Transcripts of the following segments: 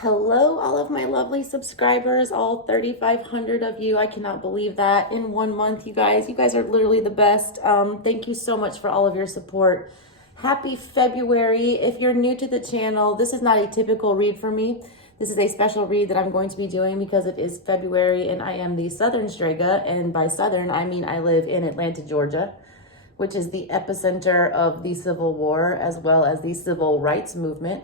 Hello, all of my lovely subscribers, all 3,500 of you. I cannot believe that in 1 month, you guys. You guys are literally the best. Thank you so much for all of your support. Happy February. If you're new to the channel, this is not a typical read for me. This is a special read that I'm going to be doing because it is February and I am the SouthernStrega. And by Southern, I mean I live in Atlanta, Georgia, which is the epicenter of the Civil War as well as the Civil Rights Movement.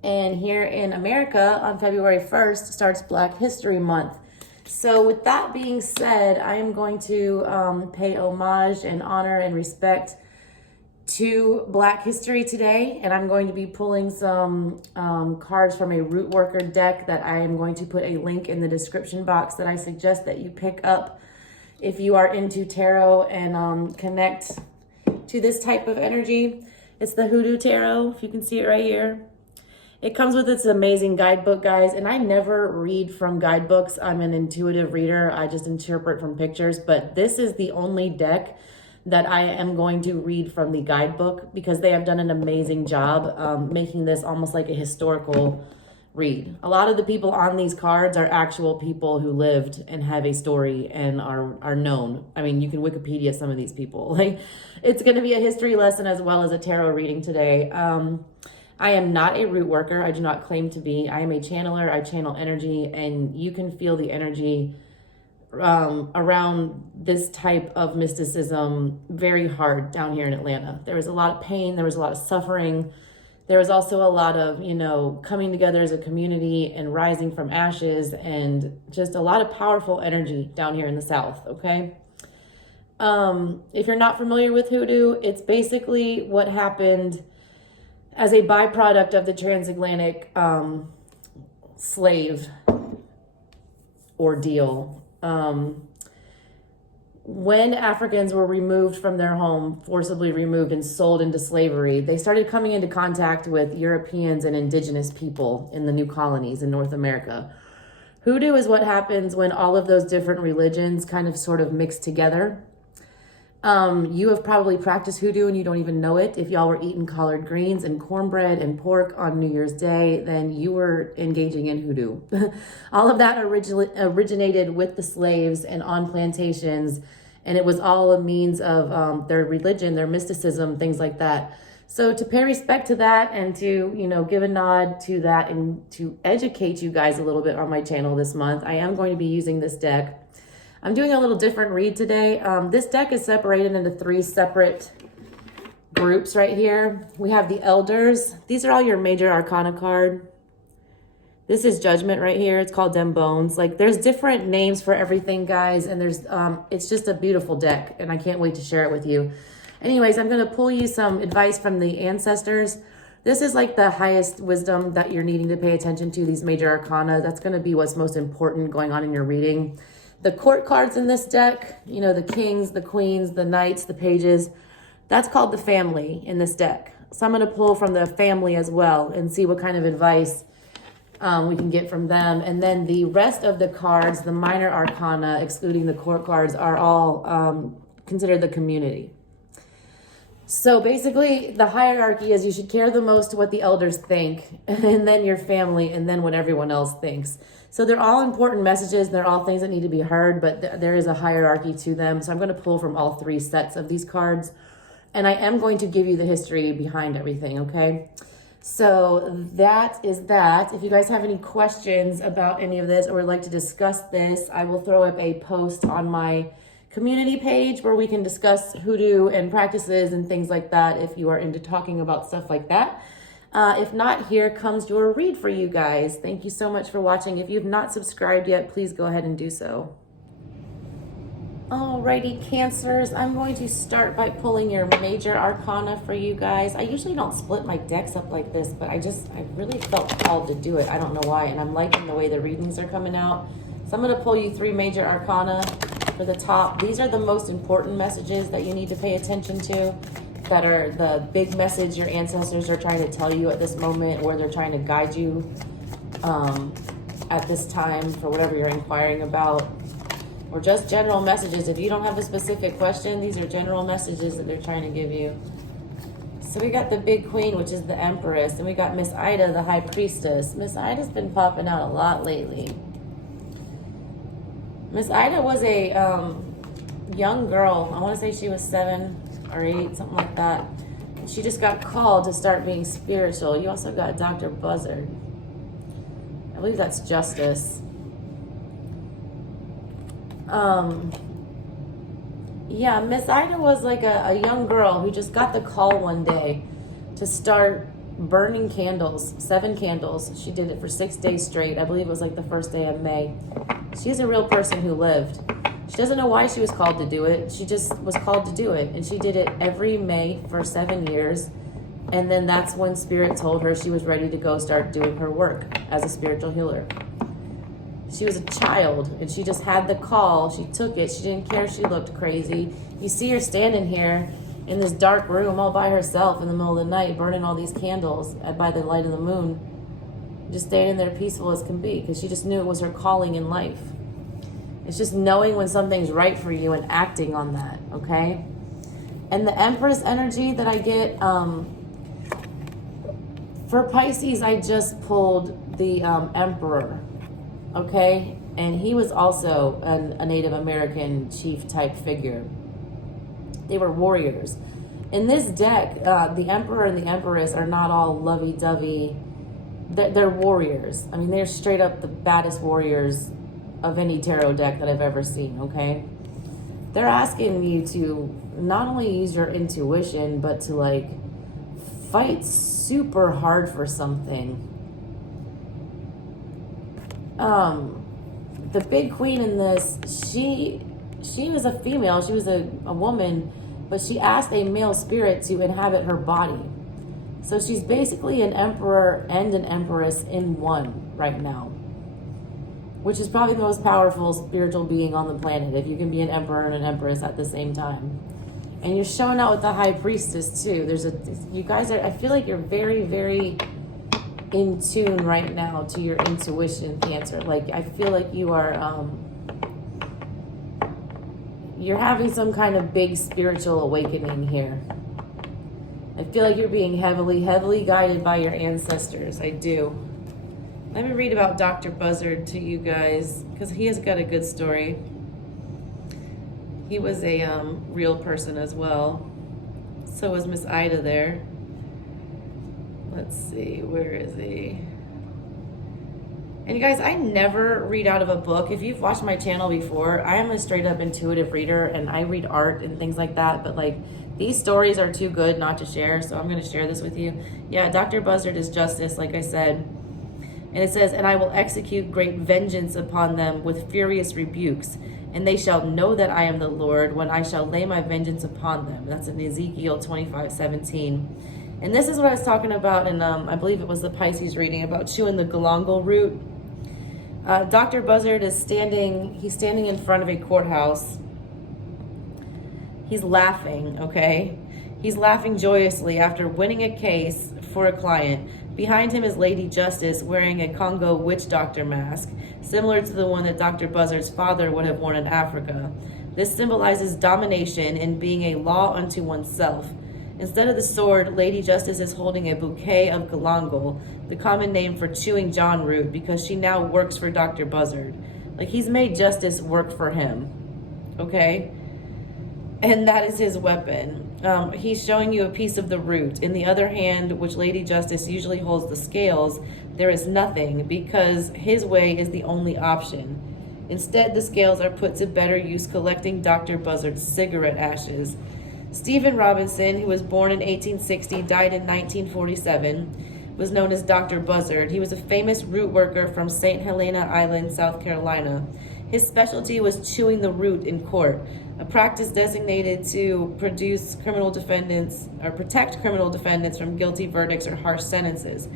And here in America on February 1st starts Black History Month. So with that being said, I am going to pay homage and honor and respect to Black history today. And I'm going to be pulling some cards from a root worker deck that I am going to put a link in the description box that I suggest that you pick up if you are into tarot and connect to this type of energy. It's the HooDoo Tarot, if you can see it right here. It comes with its amazing guidebook, guys, and I never read from guidebooks. I'm an intuitive reader. I just interpret from pictures, but this is the only deck that I am going to read from the guidebook because they have done an amazing job making this almost like a historical read. A lot of the people on these cards are actual people who lived and have a story and are known. I mean, you can Wikipedia some of these people. Like, it's going to be a history lesson as well as a tarot reading today. I am not a root worker. I do not claim to be. I am a channeler. I channel energy, and you can feel the energy around this type of mysticism very hard down here in Atlanta. There was a lot of pain. There was a lot of suffering. There was also a lot of, coming together as a community and rising from ashes, and just a lot of powerful energy down here in the South, okay? If you're not familiar with HooDoo, it's basically what happened as a byproduct of the transatlantic slave ordeal. When Africans were removed from their home, forcibly removed and sold into slavery, they started coming into contact with Europeans and indigenous people in the new colonies in North America. HooDoo is what happens when all of those different religions kind of sort of mix together. You have probably practiced HooDoo and you don't even know it. If y'all were eating collard greens and cornbread and pork on New Year's Day, then you were engaging in HooDoo. All of that originated with the slaves and on plantations, and it was all a means of their religion, their mysticism, things like that. So to pay respect to that and to, give a nod to that and to educate you guys a little bit on my channel this month, I am going to be using this deck. I'm doing a little different read today. This deck is separated into 3 separate groups right here. We have the Elders. These are all your major arcana card. This is Judgment right here. It's called Dem Bones. Like, there's different names for everything, guys, and there's it's just a beautiful deck, and I can't wait to share it with you. Anyways, I'm going to pull you some advice from the ancestors. This is like the highest wisdom that you're needing to pay attention to, these major arcana. That's going to be what's most important going on in your reading. The court cards in this deck, the kings, the queens, the knights, the pages, that's called the family in this deck. So I'm going to pull from the family as well and see what kind of advice we can get from them. And then the rest of the cards, the minor arcana, excluding the court cards, are all considered the community. So basically, the hierarchy is you should care the most what the elders think, and then your family, and then what everyone else thinks. So they're all important messages. They're all things that need to be heard, but there is a hierarchy to them. So I'm going to pull from all 3 sets of these cards, and I am going to give you the history behind everything, okay? So that is that. If you guys have any questions about any of this or would like to discuss this, I will throw up a post on my community page where we can discuss HooDoo and practices and things like that if you are into talking about stuff like that. If not, here comes your read for you guys. Thank you so much for watching. If you've not subscribed yet, please go ahead and do so. Alrighty, Cancers, I'm going to start by pulling your major arcana for you guys. I usually don't split my decks up like this, but I really felt called to do it. I don't know why, and I'm liking the way the readings are coming out. So I'm going to pull you 3 major arcana for the top. These are the most important messages that you need to pay attention to, that are the big message your ancestors are trying to tell you at this moment, or they're trying to guide you at this time for whatever you're inquiring about, or just general messages. If you don't have a specific question, these are general messages that they're trying to give you. So we got the big queen, which is the empress, and we got Miss Ida, the high priestess. Miss Ida's been popping out a lot lately. Miss Ida was a young girl. I want to say she was 7 or 8, something like that. And she just got called to start being spiritual. You also got Dr. Buzzard. I believe that's Justice. Yeah, Miss Ida was like a young girl who just got the call one day to start burning candles, 7 candles. She did it for 6 days straight. I believe it was like the first day of May. She's a real person who lived. She doesn't know why she was called to do it. She just was called to do it. And she did it every May for 7 years. And then that's when Spirit told her she was ready to go start doing her work as a spiritual healer. She was a child, and she just had the call. She took it. She didn't care if she looked crazy. You see her standing here in this dark room all by herself in the middle of the night, burning all these candles by the light of the moon, just standing there peaceful as can be, because she just knew it was her calling in life. It's just knowing when something's right for you and acting on that, okay? And the Empress energy that I get, for Pisces, I just pulled the Emperor. Okay, and he was also a Native American chief type figure. They were warriors. In this deck, the Emperor and the Empress are not all lovey-dovey. They're warriors. I mean, they're straight up the baddest warriors of any tarot deck that I've ever seen, okay? They're asking you to not only use your intuition, but to like fight super hard for something. The big queen in this, she was a female, she was a woman, but she asked a male spirit to inhabit her body. So she's basically an emperor and an empress in one right now, which is probably the most powerful spiritual being on the planet, if you can be an emperor and an empress at the same time. And you're showing out with the high priestess too. You guys are, I feel like you're very, very in tune right now to your intuition, Cancer. Like, I feel like you are you're having some kind of big spiritual awakening here. I feel like you're being heavily guided by your ancestors. I do. Let me read about Dr. Buzzard to you guys, because he has got a good story. He was a real person as well. So was Miss Ida there. Let's see, where is he? And you guys, I never read out of a book. If you've watched my channel before, I am a straight up intuitive reader, and I read art and things like that. But like, these stories are too good not to share, so I'm going to share this with you. Yeah, Dr. Buzzard is justice, like I said. And it says, and I will execute great vengeance upon them with furious rebukes, and they shall know that I am the Lord when I shall lay my vengeance upon them. That's in Ezekiel 25:17. And this is what I was talking about in, I believe it was the Pisces reading, about chewing the galangal root. Dr. Buzzard is he's standing in front of a courthouse. He's laughing, okay? He's laughing joyously after winning a case for a client. Behind him is Lady Justice wearing a Congo witch doctor mask, similar to the one that Dr. Buzzard's father would have worn in Africa. This symbolizes domination and being a law unto oneself. Instead of the sword, Lady Justice is holding a bouquet of galangal, the common name for chewing John root, because she now works for Dr. Buzzard. Like, he's made justice work for him, okay? And that is his weapon. He's showing you a piece of the root. In the other hand, which Lady Justice usually holds the scales, there is nothing, because his way is the only option. Instead, the scales are put to better use collecting Dr. Buzzard's cigarette ashes. Stephen Robinson, who was born in 1860, died in 1947, was known as Dr. Buzzard. He was a famous root worker from St. Helena Island, South Carolina. His specialty was chewing the root in court, a practice designated to protect criminal defendants from guilty verdicts or harsh sentences.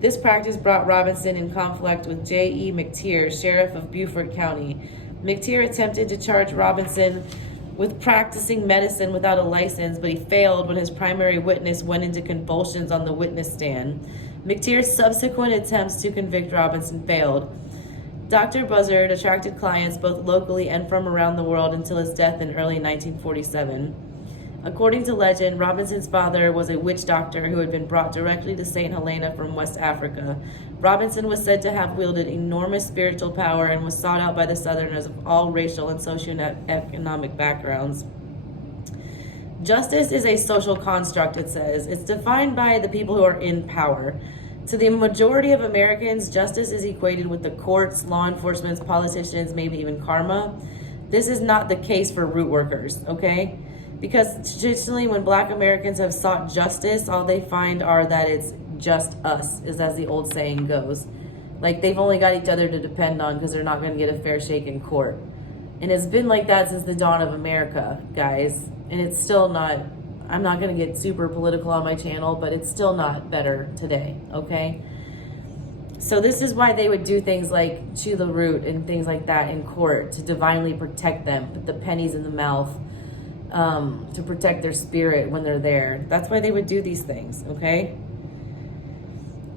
This practice brought Robinson in conflict with J.E. McTeer, sheriff of Beaufort County. McTeer attempted to charge Robinson with practicing medicine without a license, but he failed when his primary witness went into convulsions on the witness stand. McTeer's subsequent attempts to convict Robinson failed. Dr. Buzzard attracted clients both locally and from around the world until his death in early 1947. According to legend, Robinson's father was a witch doctor who had been brought directly to St. Helena from West Africa. Robinson was said to have wielded enormous spiritual power and was sought out by the Southerners of all racial and socioeconomic backgrounds. Justice is a social construct, it says. It's defined by the people who are in power. To the majority of Americans, justice is equated with the courts, law enforcement, politicians, maybe even karma. This is not the case for root workers, okay? Because traditionally, when Black Americans have sought justice, all they find are that it's just us, is as the old saying goes. Like, they've only got each other to depend on because they're not going to get a fair shake in court. And it's been like that since the dawn of America, guys. And it's still not, I'm not going to get super political on my channel, but it's still not better today, okay? So this is why they would do things like chew the root and things like that in court to divinely protect them, put the pennies in the mouth, to protect their spirit when they're there. That's why they would do these things, okay?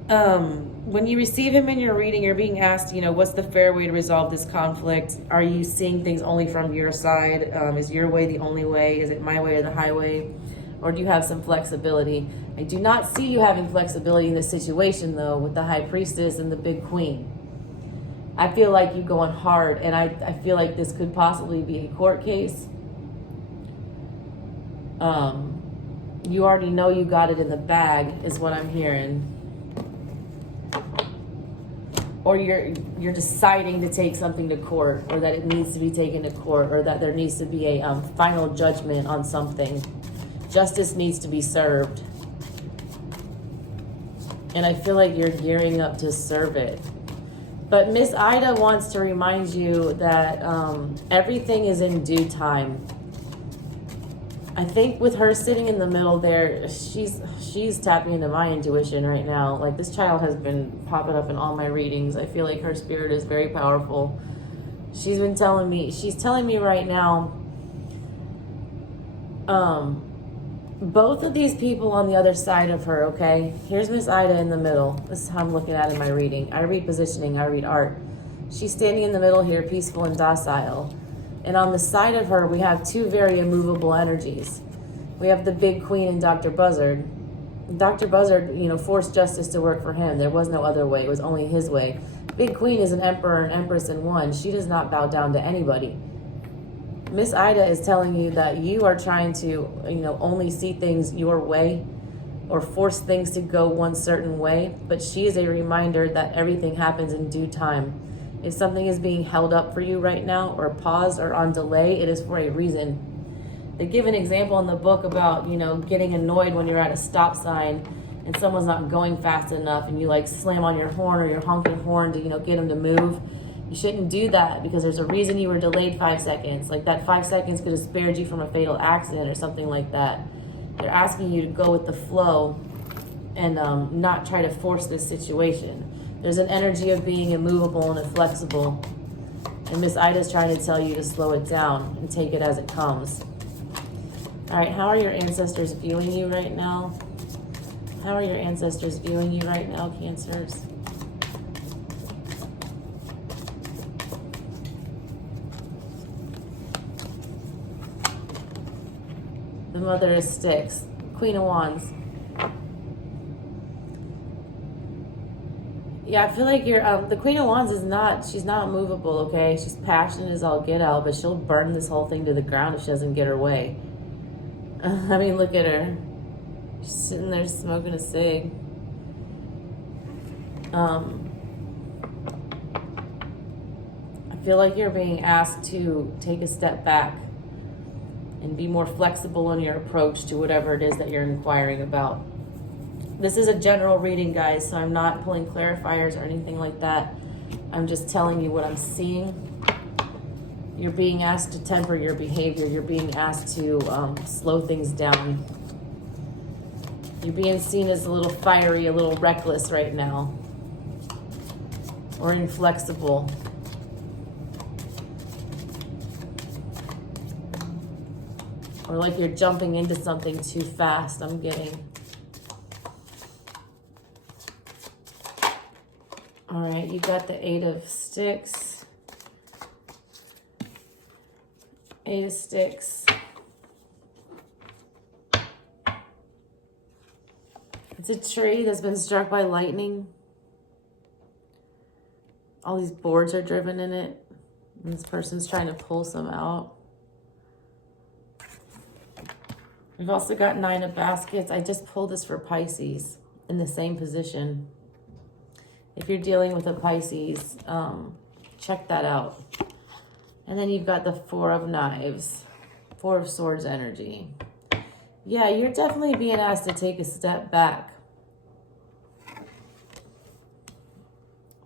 When you receive him in your reading, you're being asked, you know, what's the fair way to resolve this conflict? Are you seeing things only from your side? Is your way the only way? Is it my way or the highway? Or do you have some flexibility? I do not see you having flexibility in this situation, though, with the High Priestess and the Big Queen. I feel like you're going hard, and I feel like this could possibly be a court case. You already know you got it in the bag, is what I'm hearing. Or you're deciding to take something to court, or that it needs to be taken to court, or that there needs to be a final judgment on something. Justice needs to be served. And I feel like you're gearing up to serve it. But Miss Ida wants to remind you that everything is in due time. I think with her sitting in the middle there, she's tapping into my intuition right now. Like, this child has been popping up in all my readings. I feel like her spirit is very powerful. She's telling me right now, both of these people on the other side of her, okay? Here's Miss Ida in the middle. This is how I'm looking at it in my reading. I read positioning, I read art. She's standing in the middle here, peaceful and docile. And on the side of her, we have two very immovable energies. We have the Big Queen and Dr. Buzzard. Dr. Buzzard, you know, forced justice to work for him. There was no other way. It was only his way. Big Queen is an emperor and empress in one. She does not bow down to anybody. Miss Ida is telling you that you are trying to, you know, only see things your way or force things to go one certain way. But she is a reminder that everything happens in due time. If something is being held up for you right now, or paused, or on delay, it is for a reason. They give an example in the book about, you know, getting annoyed when you're at a stop sign and someone's not going fast enough, and you like slam on your horn or your honking horn to, you know, get them to move. You shouldn't do that, because there's a reason you were delayed 5 seconds. Like, that 5 seconds could have spared you from a fatal accident or something like that. They're asking you to go with the flow and not try to force this situation. There's an energy of being immovable and inflexible. And Miss Ida's trying to tell you to slow it down and take it as it comes. All right, how are your ancestors viewing you right now? How are your ancestors viewing you right now, Cancers? The Mother of Sticks, Queen of Wands. Yeah, I feel like you're, the Queen of Wands she's not movable, okay? She's passionate as all get out, but she'll burn this whole thing to the ground if she doesn't get her way. I mean, look at her. She's sitting there smoking a cig. I feel like you're being asked to take a step back and be more flexible in your approach to whatever it is that you're inquiring about. This is a general reading, guys, so I'm not pulling clarifiers or anything like that. I'm just telling you what I'm seeing. You're being asked to temper your behavior. You're being asked to slow things down. You're being seen as a little fiery, a little reckless right now, or inflexible. Or like you're jumping into something too fast, I'm getting. All right, you got the 8 of Sticks. 8 of Sticks. It's a tree that's been struck by lightning. All these boards are driven in it. And this person's trying to pull some out. We've also got 9 of baskets. I just pulled this for Pisces in the same position. If you're dealing with a Pisces, check that out. And then you've got the 4 of knives, 4 of swords energy. Yeah, you're definitely being asked to take a step back.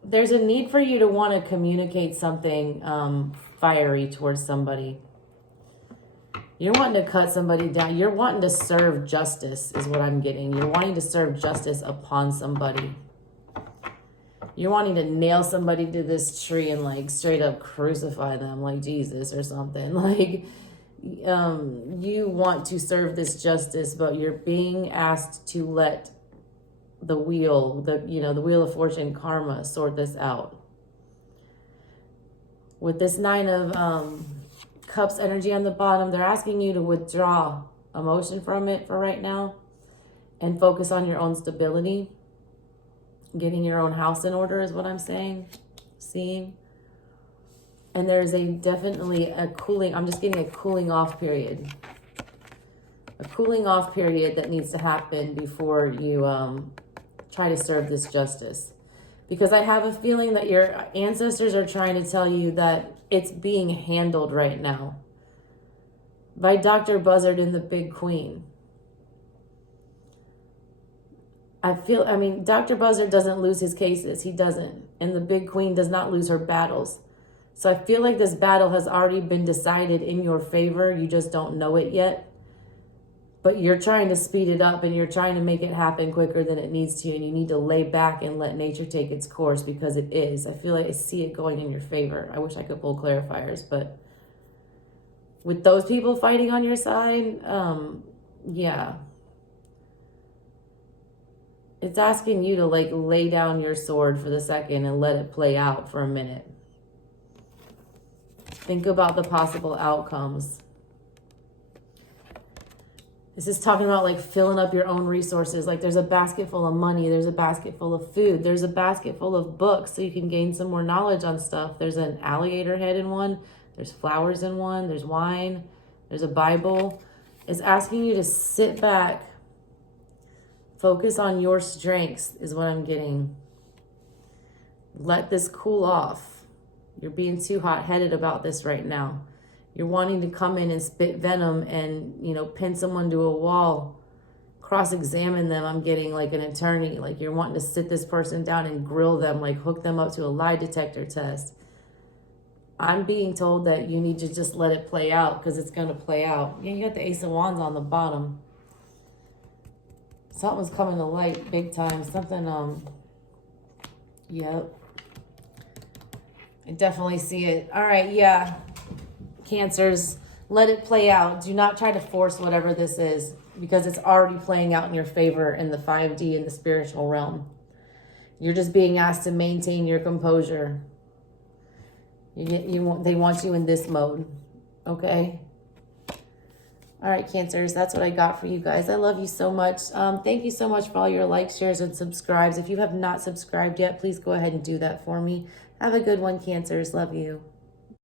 There's a need for you to want to communicate something fiery towards somebody. You're wanting to cut somebody down. You're wanting to serve justice is what I'm getting. You're wanting to serve justice upon somebody. You're wanting to nail somebody to this tree and like straight up crucify them like Jesus or something. Like you want to serve this justice, but you're being asked to let the wheel, the wheel of fortune, karma, sort this out. With this 9 of cups energy on the bottom, they're asking you to withdraw emotion from it for right now and focus on your own stability. Getting your own house in order is what I'm seeing. And there's definitely a cooling, I'm just getting a cooling off period. A cooling off period that needs to happen before you try to serve this justice. Because I have a feeling that your ancestors are trying to tell you that it's being handled right now by Dr. Buzzard and the Big Queen. Dr. Buzzard doesn't lose his cases. He doesn't. And the Big Queen does not lose her battles. So I feel like this battle has already been decided in your favor. You just don't know it yet. But you're trying to speed it up and you're trying to make it happen quicker than it needs to. And you need to lay back and let nature take its course because it is. I feel like I see it going in your favor. I wish I could pull clarifiers, but with those people fighting on your side, yeah. It's asking you to like lay down your sword for the second and let it play out for a minute. Think about the possible outcomes. This is talking about like filling up your own resources. Like there's a basket full of money. There's a basket full of food. There's a basket full of books so you can gain some more knowledge on stuff. There's an alligator head in one. There's flowers in one. There's wine. There's a Bible. It's asking you to sit back. Focus on your strengths is what I'm getting. Let this cool off. You're being too hot-headed about this right now. You're wanting to come in and spit venom and, pin someone to a wall, cross-examine them. I'm getting like an attorney. Like you're wanting to sit this person down and grill them, like hook them up to a lie detector test. I'm being told that you need to just let it play out because it's going to play out. Yeah, you got the Ace of Wands on the bottom. Something's coming to light big time. Something, yep. I definitely see it. All right, yeah. Cancers, let it play out. Do not try to force whatever this is because it's already playing out in your favor in the 5D in the spiritual realm. You're just being asked to maintain your composure. They want you in this mode, okay? All right, Cancers, that's what I got for you guys. I love you so much. Thank you so much for all your likes, shares, and subscribes. If you have not subscribed yet, please go ahead and do that for me. Have a good one, Cancers. Love you.